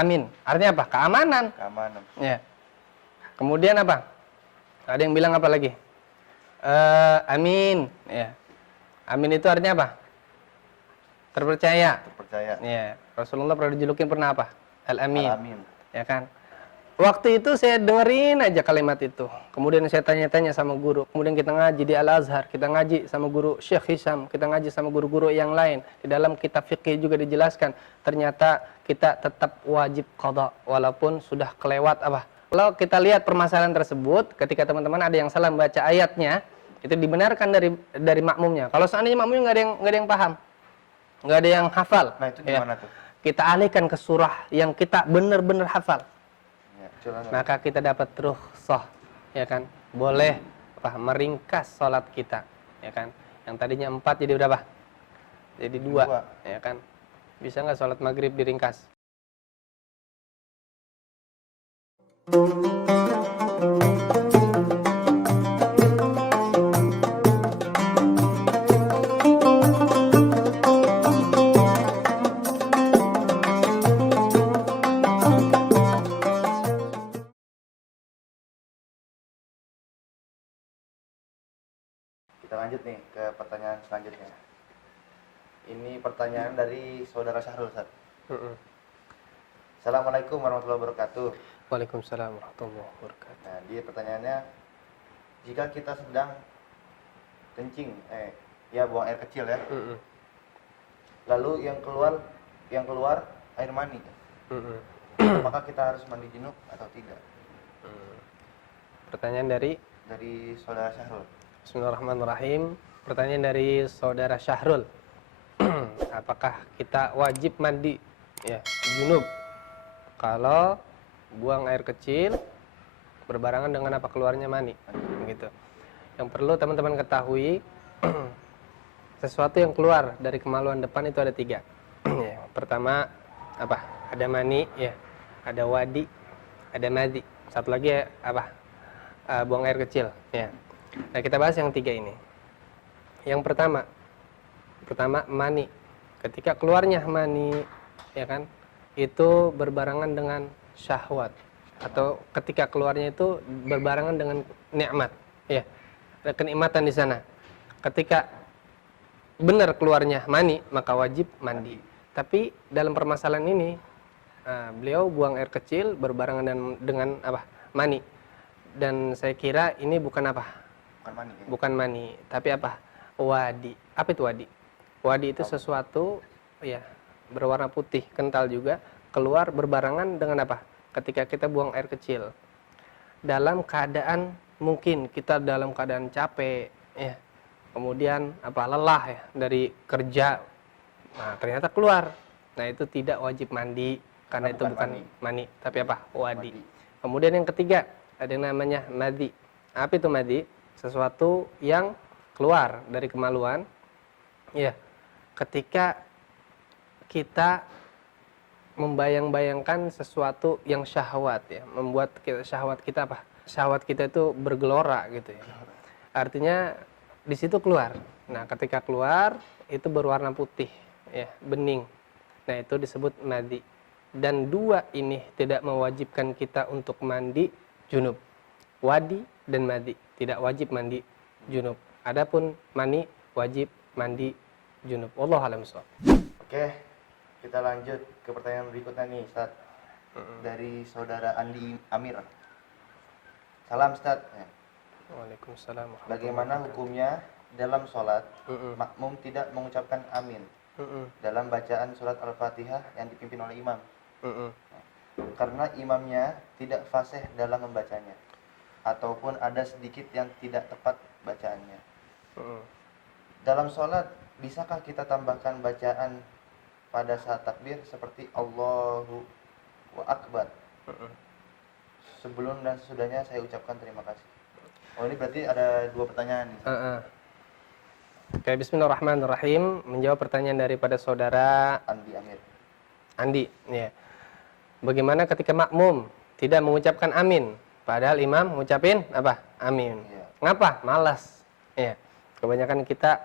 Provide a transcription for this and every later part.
Amin. Artinya apa? Keamanan. Keamanan. Ya. Kemudian apa? Ada yang bilang apa lagi? Amin. Ya. Amin itu artinya apa? Terpercaya. Terpercaya. Ya. Rasulullah pernah dijulukin pernah apa? Al-Amin. Al-Amin. Ya kan? Waktu itu saya dengerin aja kalimat itu. Kemudian saya tanya-tanya sama guru. Kemudian kita ngaji di Al-Azhar. Kita ngaji sama guru Syekh Hisham. Kita ngaji sama guru-guru yang lain. Di dalam kitab fikih juga dijelaskan. Ternyata kita tetap wajib qadha. Walaupun sudah kelewat apa. Kalau kita lihat permasalahan tersebut. Ketika teman-teman ada yang salah membaca ayatnya. Itu dibenarkan dari makmumnya. Kalau seandainya makmumnya nggak ada yang paham. Nggak ada yang hafal. Nah itu gimana tuh? Kita alihkan ke surah yang kita benar-benar hafal. Maka kita dapat rukhsah, ya kan? Boleh apa? Meringkas sholat kita, ya kan? Yang tadinya 4 jadi berapa? Jadi 2, ya kan? Bisa nggak sholat maghrib diringkas? Kita lanjut nih ke pertanyaan selanjutnya. Ini pertanyaan dari saudara Syahrul, Ustaz. Assalamualaikum warahmatullahi wabarakatuh. Waalaikumsalam warahmatullahi wabarakatuh. Nah, dia pertanyaannya, jika kita sedang kencing, ya buang air kecil ya, lalu yang keluar air mani, apakah kita harus mandi junub atau tidak? Pertanyaan dari saudara Syahrul. Bismillahirrahmanirrahim. Pertanyaan dari saudara Syahrul. Apakah kita wajib mandi ya junub kalau buang air kecil berbarengan dengan apa keluarnya mani begitu. Yang perlu teman-teman ketahui sesuatu yang keluar dari kemaluan depan itu ada 3. Pertama apa? Ada mani ya, ada wadi, ada madhi. Satu lagi ya, apa? Buang air kecil ya. Nah, kita bahas yang 3 ini. Yang pertama mani. Ketika keluarnya mani, ya kan, itu berbarengan dengan syahwat, atau ketika keluarnya itu berbarengan dengan nikmat, ya, ada kenikmatan di sana. Ketika benar keluarnya mani, maka wajib mandi. Tapi dalam permasalahan ini, beliau buang air kecil berbarengan dengan apa? Mani. Dan saya kira ini bukan apa? Bukan mani, tapi apa? Wadi. Apa itu wadi? Wadi itu sesuatu ya berwarna putih, kental juga, keluar berbarengan dengan apa? Ketika kita buang air kecil. Dalam keadaan mungkin kita dalam keadaan capek ya. Kemudian apa? Lelah ya dari kerja. Nah, ternyata keluar. Nah, itu tidak wajib mandi karena itu bukan mani, tapi apa? Wadi. Kemudian yang ketiga, ada yang namanya madhi. Apa itu madhi? Sesuatu yang keluar dari kemaluan ya ketika kita membayang-bayangkan sesuatu yang syahwat ya, membuat syahwat kita apa? Syahwat kita itu bergelora gitu ya. Artinya di situ keluar. Nah, ketika keluar itu berwarna putih ya, bening. Nah, itu disebut madhi. Dan 2 ini tidak mewajibkan kita untuk mandi junub. Wadi dan madhi tidak wajib mandi junub. Adapun mani wajib mandi junub. Wallahu a'lam bishawab. Oke, kita lanjut ke pertanyaan berikutnya nih, Ustaz. Dari saudara Andi Amir. Salam, Ustaz. Waalaikumsalam. Bagaimana hukumnya dalam sholat makmum tidak mengucapkan amin dalam bacaan surat Al-Fatihah yang dipimpin oleh imam? Karena imamnya tidak fasih dalam membacanya, ataupun ada sedikit yang tidak tepat bacaannya. Dalam sholat, bisakah kita tambahkan bacaan pada saat takbir seperti Allahu Akbar? Sebelum dan sesudahnya saya ucapkan terima kasih. Oh, ini berarti ada 2 pertanyaan. Oke, bismillahirrahmanirrahim. Menjawab pertanyaan daripada saudara Andi Amir. Andi, ya. Bagaimana ketika makmum tidak mengucapkan amin, padahal imam mengucapin apa? Amin. Ya. Ngapa? Malas. Ya. Kebanyakan kita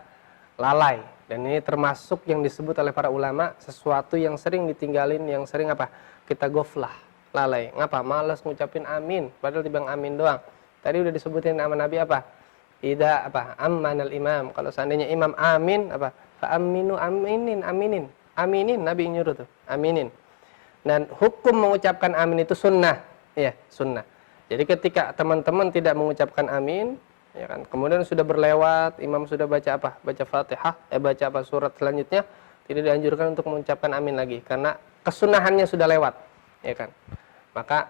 lalai, Dan ini termasuk yang disebut oleh para ulama sesuatu yang sering ditinggalin, yang sering apa? Kita goflah, lalai. Ngapa? Malas ngucapin amin, padahal timbang amin doang. Tadi udah disebutin sama Nabi apa? Ida apa? Ammanal imam. Kalau seandainya imam amin apa? Fa aminu aminin, aminin. Aminin, Nabi nyuruh tuh, aminin. Dan hukum mengucapkan amin itu sunnah, ya, sunnah. Jadi ketika teman-teman tidak mengucapkan amin, ya kan, kemudian sudah berlewat, imam sudah baca apa? Baca Fatihah, baca apa surat selanjutnya, tidak dianjurkan untuk mengucapkan amin lagi karena kesunahannya sudah lewat, ya kan. Maka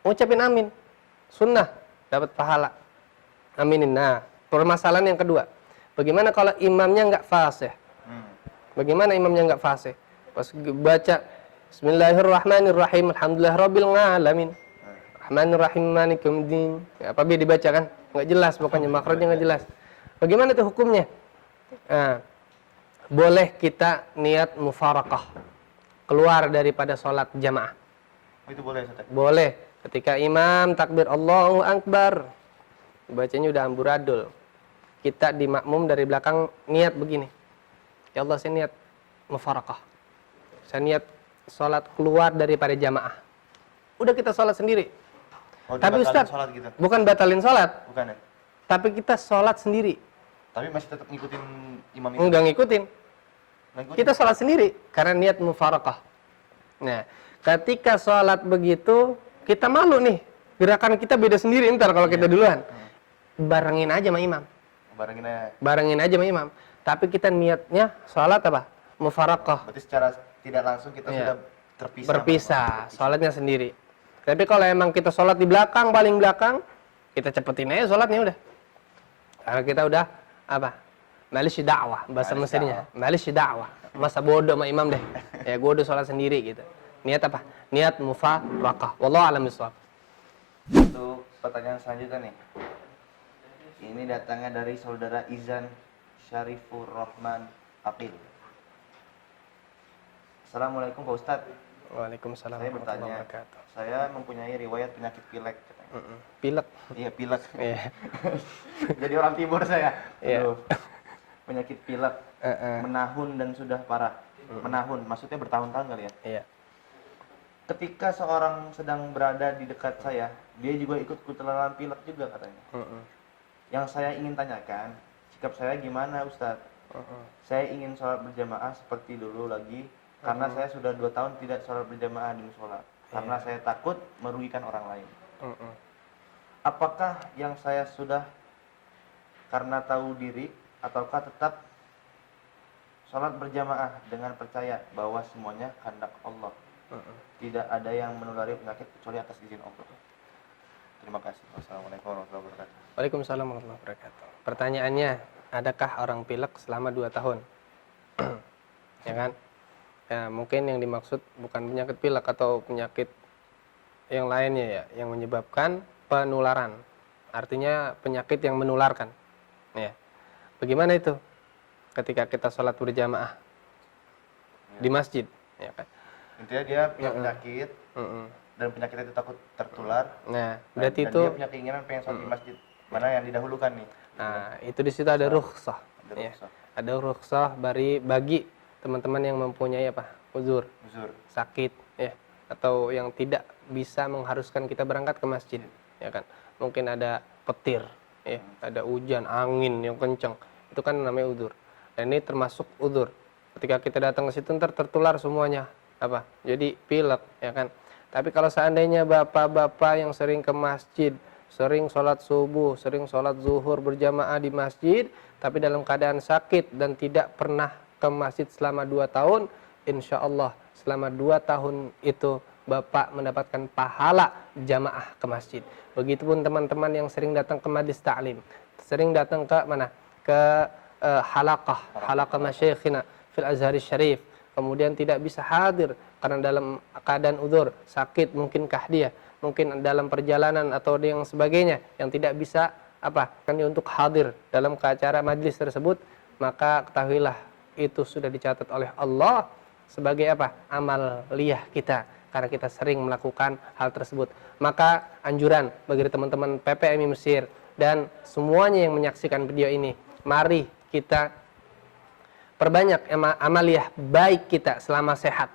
ucapin amin, sunnah, dapat pahala. Aminin. Nah, permasalahan yang kedua, bagaimana kalau imamnya nggak fasih? Bagaimana imamnya nggak fasih? Pas baca Bismillahirrahmanirrahim, Alhamdulillahirabbil alamin, Rahmanirrahim, Maliki yaumiddin. Ya, apa biar dibaca kan? Nggak jelas, pokoknya makhrajnya nggak jelas. Bagaimana tuh hukumnya? Nah, boleh kita niat mufarakah, keluar daripada sholat jamaah. Itu boleh, Ustaz? Boleh. Ketika imam takbir Allahu Akbar, bacanya udah amburadul. Kita di makmum dari belakang niat begini. Ya Allah, saya niat mufarakah. Saya niat sholat keluar daripada jamaah. Udah kita sholat sendiri. Oh, tapi Ustaz, sholat gitu? bukan batalin sholat. Bukan ya? Tapi kita sholat sendiri. Tapi masih tetap ngikutin imam itu? Enggak ngikutin. Ngikutin? Kita sholat sendiri karena niat mufarakah. Nah, ketika sholat begitu, kita malu nih. Gerakan kita beda sendiri ntar kalau kita duluan. Barengin aja sama imam. Barengin aja. Barengin aja sama imam. Tapi kita niatnya sholat apa? Mufarakah. Berarti secara tidak langsung kita sudah terpisah. Berpisah, sholatnya sendiri. Tapi kalau emang kita sholat di belakang, paling belakang, kita cepetin aja sholatnya udah. Karena kita udah apa? Malis dakwah, bahasa Mesirnya. Malis dakwah. Masa bodoh sama imam deh. Ya gue udah sholat sendiri gitu. Niat apa? Niat mufarakah. Wallahu a'lam bishawab. Untuk pertanyaan selanjutnya nih. Ini datangnya dari saudara Izan Syarifur Rahman Aqil. Assalamualaikum Pak Ustadz. Waalaikumsalam. Saya bertanya, saya mempunyai riwayat penyakit pilek. Pilek? Iya, pilek. Iya. Jadi orang timur saya. Iya. Penyakit pilek, menahun dan sudah parah. Menahun, maksudnya bertahun-tahun kali ya? Iya. Ketika seorang sedang berada di dekat saya, dia juga ikut ketularan pilek juga katanya. Yang saya ingin tanyakan, sikap saya gimana Ustadz? Saya ingin sholat berjamaah seperti dulu lagi, karena saya sudah 2 tahun tidak sholat berjamaah di musola, karena saya takut merugikan orang lain. Apakah yang saya sudah karena tahu diri, ataukah tetap sholat berjamaah dengan percaya bahwa semuanya kehendak Allah? Tidak ada yang menulari penyakit kecuali atas izin Allah. Terima kasih. Wassalamualaikum warahmatullahi wabarakatuh. Waalaikumsalam warahmatullahi wabarakatuh. Pertanyaannya, adakah orang pilek selama 2 tahun? Ya kan? Ya, mungkin yang dimaksud bukan penyakit pilek atau penyakit yang lainnya ya, yang menyebabkan penularan. Artinya penyakit yang menularkan. Ya. Bagaimana itu? Ketika kita sholat berjamaah di masjid, ya kan? Intinya dia punya penyakit dan penyakit itu takut tertular. Nah, berarti dan itu dia punya keinginan pengen sholat di masjid. Mana yang didahulukan nih? Nah, itu di situ ada rukhsah. Ya. Ada rukhsah bagi teman-teman yang mempunyai apa? Uzur, sakit, ya, atau yang tidak bisa mengharuskan kita berangkat ke masjid, ya kan? Mungkin ada petir, ya, ada hujan, angin yang kencang. Itu kan namanya uzur. Dan ini termasuk uzur. Ketika kita datang ke situ ntar tertular semuanya, apa? Jadi pilek, ya kan? Tapi kalau seandainya bapak-bapak yang sering ke masjid, sering sholat subuh, sering sholat zuhur berjamaah di masjid, tapi dalam keadaan sakit dan tidak pernah ke masjid selama 2 tahun, insya Allah selama 2 tahun itu bapak mendapatkan pahala jamaah ke masjid. Begitupun teman-teman yang sering datang ke majlis ta'lim, sering datang ke mana? Ke halaqah masyayikhina fil Azhari Syarif, kemudian tidak bisa hadir karena dalam keadaan uzur, sakit mungkinkah dia, mungkin dalam perjalanan atau yang sebagainya yang tidak bisa apa kan untuk hadir dalam acara majlis tersebut, maka ketahuilah itu sudah dicatat oleh Allah sebagai apa? Amal liyah kita karena kita sering melakukan hal tersebut. Maka anjuran bagi teman-teman PPMI Mesir dan semuanya yang menyaksikan video ini, mari kita perbanyak amaliyah baik kita selama sehat.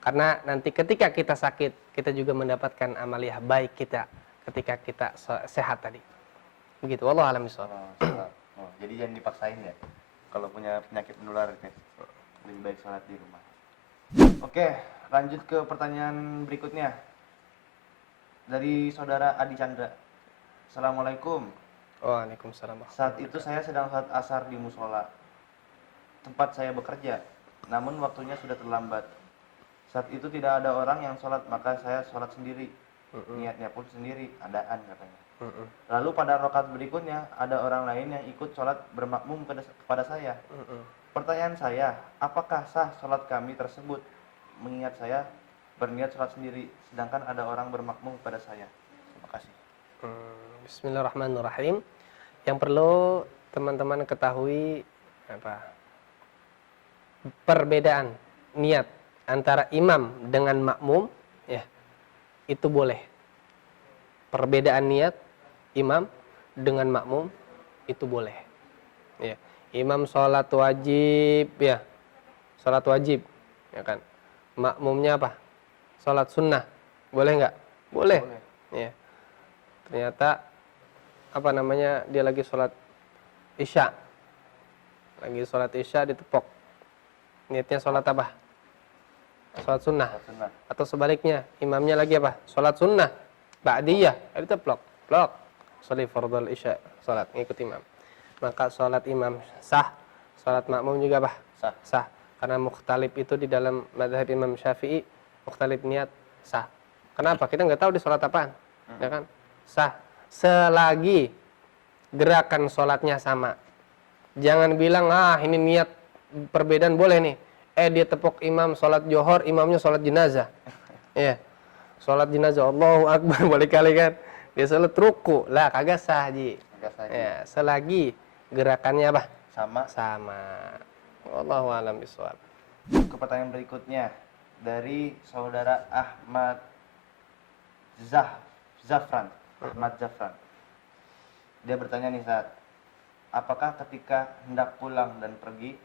Karena nanti ketika kita sakit, kita juga mendapatkan amaliyah baik kita ketika kita sehat tadi. Begitu, wallahu a'lam bishawab. Jadi jangan dipaksain ya. Kalau punya penyakit menular ya, lebih baik sholat di rumah. Oke, lanjut ke pertanyaan berikutnya. Dari saudara Adi Chandra. Assalamualaikum. Waalaikumsalam. Saat itu saya sedang sholat asar di musola tempat saya bekerja, namun waktunya sudah terlambat. Saat itu tidak ada orang yang sholat, maka saya sholat sendiri. Niatnya pun sendiri, adaan katanya. Lalu pada rakaat berikutnya ada orang lain yang ikut sholat bermakmum kepada saya. Pertanyaan saya, apakah sah sholat kami tersebut? Mengingat saya berniat sholat sendiri, sedangkan ada orang bermakmum kepada saya. Terima kasih. Bismillahirrahmanirrahim. Yang perlu teman-teman ketahui perbedaan niat antara imam dengan makmum, ya, itu boleh. Perbedaan niat imam dengan makmum itu boleh. Ya. Imam sholat wajib, ya, sholat wajib, ya kan. Makmumnya apa? Sholat sunnah, boleh nggak? Boleh. Ya. Ternyata dia lagi sholat isya, ditepok. Niatnya sholat apa? Sholat sunnah. Atau sebaliknya, imamnya lagi apa? Sholat sunnah, ba'diyah, diteplok, plok. Sholat fardhul isya, sholat ngikut imam. Maka sholat imam sah, sholat makmum juga apa? Sah. Karena mukhtalif itu di dalam mazhab Imam Syafi'i, mukhtalif niat sah. Kenapa? Kita nggak tahu di sholat apaan, ya kan? Sah. Selagi gerakan sholatnya sama. Jangan bilang, ini niat perbedaan boleh nih. Dia tepok imam sholat johor, imamnya sholat jenazah. Iya. Sholat jenazah, Allahu Akbar, kali kan. Dia sholat ruku. Lah, kagak sah, Ji. Ya, selagi gerakannya apa? Sama. Wallahu a'lam bishawab. Ke pertanyaan berikutnya dari saudara Ahmad Zafran. Dia bertanya nih, Ustaz, apakah ketika hendak pulang dan pergi,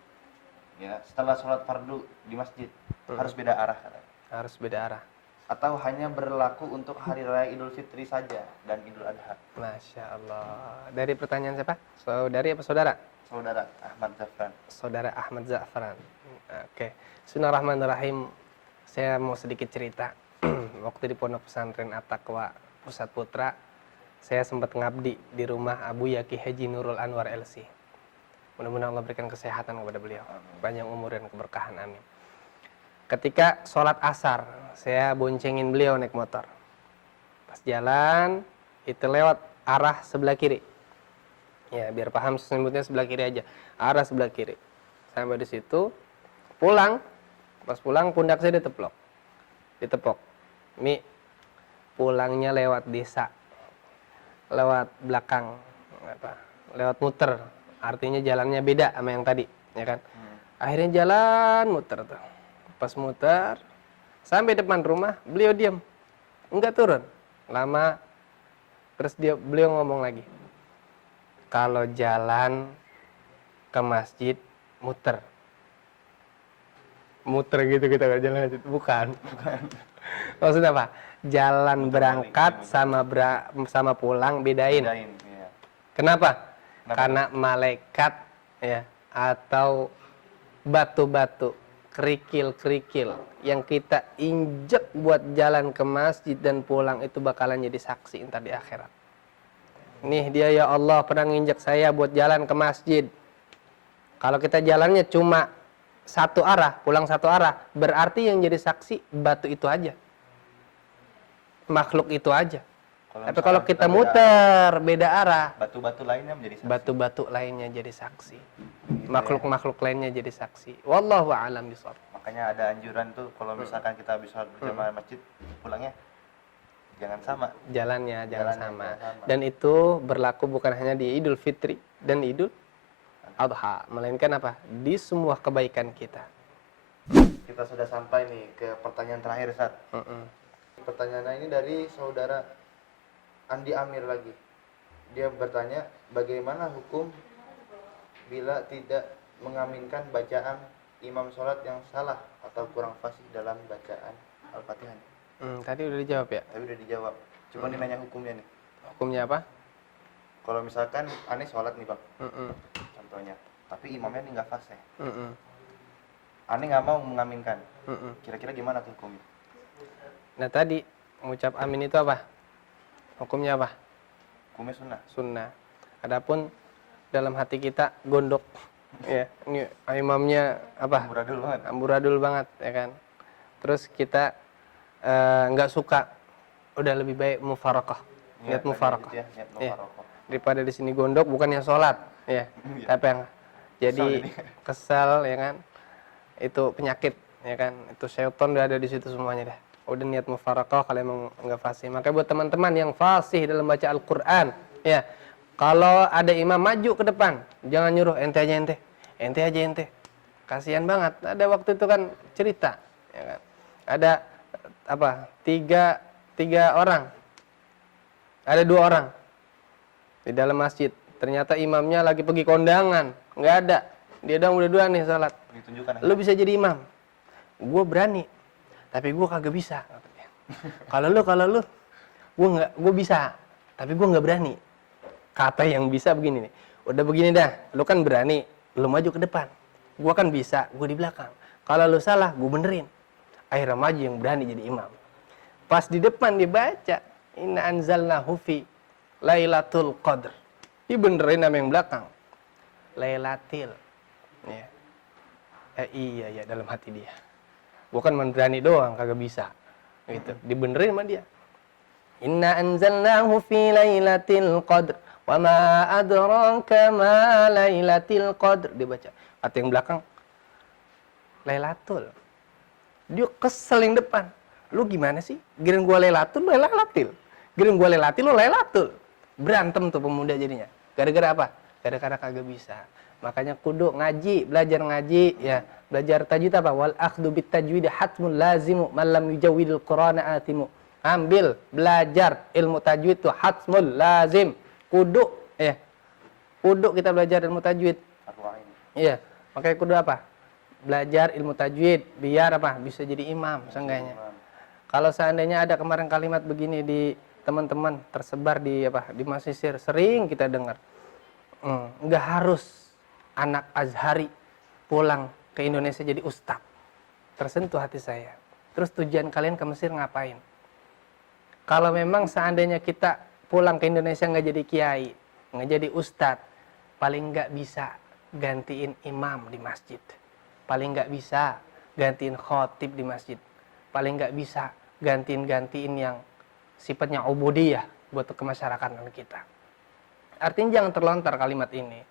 ya, setelah sholat fardu di masjid harus beda arah katanya? Harus beda arah. Atau hanya berlaku untuk hari raya Idul Fitri saja dan Idul Adha? Masya Allah. Dari pertanyaan siapa? Saudari apa saudara? Saudara Ahmad Zafran. Saudara Ahmad Zafran. Oke. Bismillahirrahmanirrahim. Saya mau sedikit cerita. Waktu di Pondok Pesantren At-Taqwa Pusat Putra, saya sempat ngabdi di rumah Abu Yaki Haji Nurul Anwar LC. Mudah-mudahan Allah berikan kesehatan kepada beliau, panjang umur dan keberkahan, amin. Ketika sholat asar, saya boncengin beliau naik motor. Pas jalan, itu lewat arah sebelah kiri. Ya, biar paham sebutnya sebelah kiri aja. Arah sebelah kiri. Sampai di situ, pulang. Pas pulang, pundak saya ditepok. Mi, pulangnya lewat desa. Lewat belakang. Lewat muter. Artinya jalannya beda sama yang tadi, ya kan? Akhirnya jalan muter tuh. Pas muter, sampai depan rumah, beliau diam, enggak turun. Lama, terus beliau ngomong lagi, kalau jalan ke masjid muter gitu, kita nggak jalan masjid, bukan. Maksudnya apa? Jalan berangkat sama pulang bedain. Iya. Kenapa? Karena malaikat, ya, atau batu-batu, kerikil-kerikil yang kita injek buat jalan ke masjid dan pulang itu bakalan jadi saksi entar di akhirat. Nih dia, ya Allah, pernah nginjek saya buat jalan ke masjid. Kalau kita jalannya cuma satu arah, pulang satu arah, berarti yang jadi saksi batu itu aja, makhluk itu aja. Tapi kalau kita muter beda arah, batu-batu lainnya menjadi saksi. Batu-batu lainnya jadi saksi. Makhluk-makhluk lainnya jadi saksi. Wallahu a'lam bishawab. Makanya ada anjuran tuh kalau misalkan kita habis sholat berjamaah masjid, pulangnya jangan sama. Jalannya jangan sama. Dan itu berlaku bukan hanya di Idul Fitri dan Idul Adha, melainkan apa? Di semua kebaikan kita. Kita sudah sampai nih ke pertanyaan terakhir, Ustaz. Pertanyaan ini dari saudara Andi Amir lagi. Dia bertanya, bagaimana hukum bila tidak mengaminkan bacaan imam sholat yang salah atau kurang fasih dalam bacaan Al-Fatihah? Tadi udah dijawab ya. Tapi udah dijawab. Cuma ini nanya hukumnya nih. Hukumnya apa? Kalau misalkan aneh sholat nih bang, contohnya, tapi imamnya nih nggak fasih, aneh nggak mau mengaminkan, kira-kira gimana tuh hukumnya? Nah tadi mengucap amin itu apa? Hukumnya apa? Hukumnya sunnah. Sunnah. Adapun dalam hati kita gondok, ya ini imamnya apa? Amburadul banget. Amburadul banget, ya kan. Terus kita nggak suka, udah lebih baik mufarakah, niat mufarakah. Ya, niat Ya. mufarakah. Daripada di sini gondok bukannya sholat, ya. Tapi yang jadi kesal, ya kan. Itu penyakit, ya kan. Itu syaitan udah ada di situ semuanya dah. Udah niat mufarakah kalau emang nggak fasih. Makanya buat teman-teman yang fasih dalam baca Al-Qur'an, ya. Kalau ada imam maju ke depan, jangan nyuruh ente aja ente. Ente aja ente. Kasihan banget. Ada waktu itu kan cerita, ya kan. Ada apa? Tiga orang. Ada 2 orang di dalam masjid. Ternyata imamnya lagi pergi kondangan, nggak ada. Dia doang udah nih salat. Lu bisa jadi imam. Gue berani, tapi gue kagak bisa. Kalau lu, gue bisa, tapi gue nggak berani. Kata yang bisa begini nih. Udah begini dah, lu kan berani, lu maju ke depan. Gue kan bisa, gue di belakang. Kalau lu salah, gue benerin. Akhirnya maju yang berani jadi imam. Pas di depan dibaca, inna anzalnahu fi Lailatul Qadr. Dibenerin nama yang belakang. Lailatil. Ya. Iya ya dalam hati dia. Bukan berani doang kagak bisa. Gitu. Dibenerin sama dia. Inna anzalnahu fi Lailatul Qadr. Wa ma adraka ma Lailatul Qadr. Dibaca. Kata yang belakang Lailatul. Dia kesel yang depan. Lu gimana sih? Giliran gua Lailatul, lu Lailatil. Giliran gua Lailatil, lu Lailatul. Berantem tuh pemuda jadinya. Gara-gara apa? Gara-gara kagak bisa. Makanya kudu ngaji, belajar ngaji, ya. Belajar tajwid apa? Wal akhdhu bit tajwid hatmun lazimu man lam yujawwidil Qur'ana atimu. Ambil, belajar ilmu tajwid itu hatmul lazim. Kudu, ya. Kudu kita belajar ilmu tajwid. Iya. Makanya kudu apa? Belajar ilmu tajwid biar apa? Bisa jadi imam seenggaknya. Kalau seandainya ada kemarin kalimat begini di teman-teman tersebar di Masisir, sering kita dengar. Nggak harus anak Azhari pulang ke Indonesia jadi ustadz. Tersentuh hati saya. Terus tujuan kalian ke Mesir ngapain? Kalau memang seandainya kita pulang ke Indonesia nggak jadi kiai, nggak jadi ustadz, paling nggak bisa gantiin imam di masjid. Paling nggak bisa gantiin khotib di masjid. Paling nggak bisa gantiin yang sifatnya ubudiyah buat kemasyarakatan kita. Artinya jangan terlontar kalimat ini.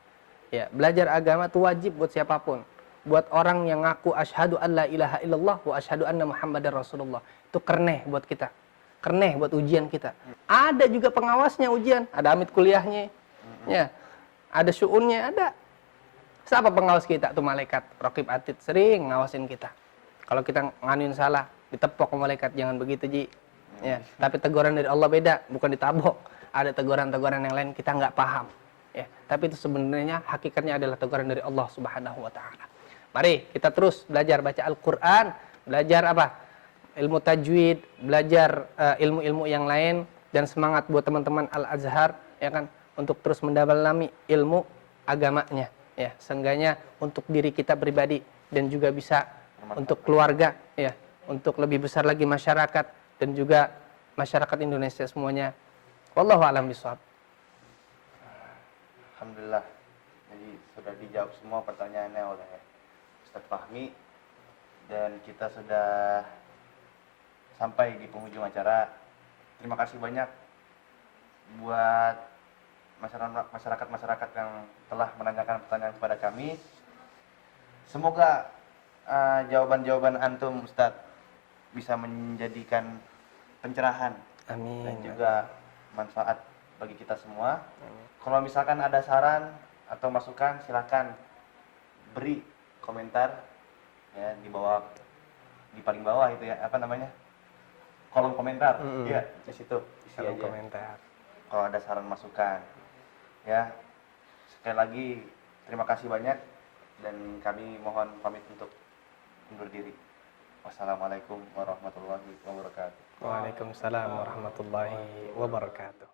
Ya, belajar agama itu wajib buat siapapun. Buat orang yang ngaku asyhadu an la ilaha illallah wa asyhadu anna muhammadar rasulullah. Itu kerneh buat kita. Kerneh buat ujian kita. Ada juga pengawasnya ujian, ada amit kuliahnya. Ya. Ada syu'unnya, ada. Siapa pengawas kita? Tuh malaikat raqib atid sering ngawasin kita. Kalau kita nganuin salah, ditepok ke malaikat, jangan begitu Ji. Ya, tapi teguran dari Allah beda, bukan ditabok. Ada teguran-teguran yang lain kita nggak paham. Ya, tapi itu sebenarnya hakikatnya adalah teguran dari Allah Subhanahu wa taala. Mari kita terus belajar baca Al-Qur'an, belajar apa? Ilmu tajwid, belajar ilmu-ilmu yang lain, dan semangat buat teman-teman Al-Azhar ya kan untuk terus mendalami ilmu agamanya ya, seenggaknya untuk diri kita pribadi dan juga bisa untuk keluarga ya, untuk lebih besar lagi masyarakat dan juga masyarakat Indonesia semuanya. Wallahu a'lam bishawab. Alhamdulillah. Jadi sudah dijawab semua pertanyaannya oleh Ustadz Fahmi dan kita sudah sampai di penghujung acara. Terima kasih banyak buat masyarakat yang telah menanyakan pertanyaan kepada kami. Semoga jawaban-jawaban antum Ustadz bisa menjadikan pencerahan. Amin. Dan juga manfaat bagi kita semua. Kalau misalkan ada saran atau masukan silakan beri komentar ya di bawah, di paling bawah itu ya, apa namanya, kolom komentar ya, di situ isi kolom aja komentar kalau ada saran masukan ya. Sekali lagi terima kasih banyak dan kami mohon pamit untuk undur diri. Wassalamualaikum warahmatullahi wabarakatuh. Waalaikumsalam warahmatullahi wabarakatuh.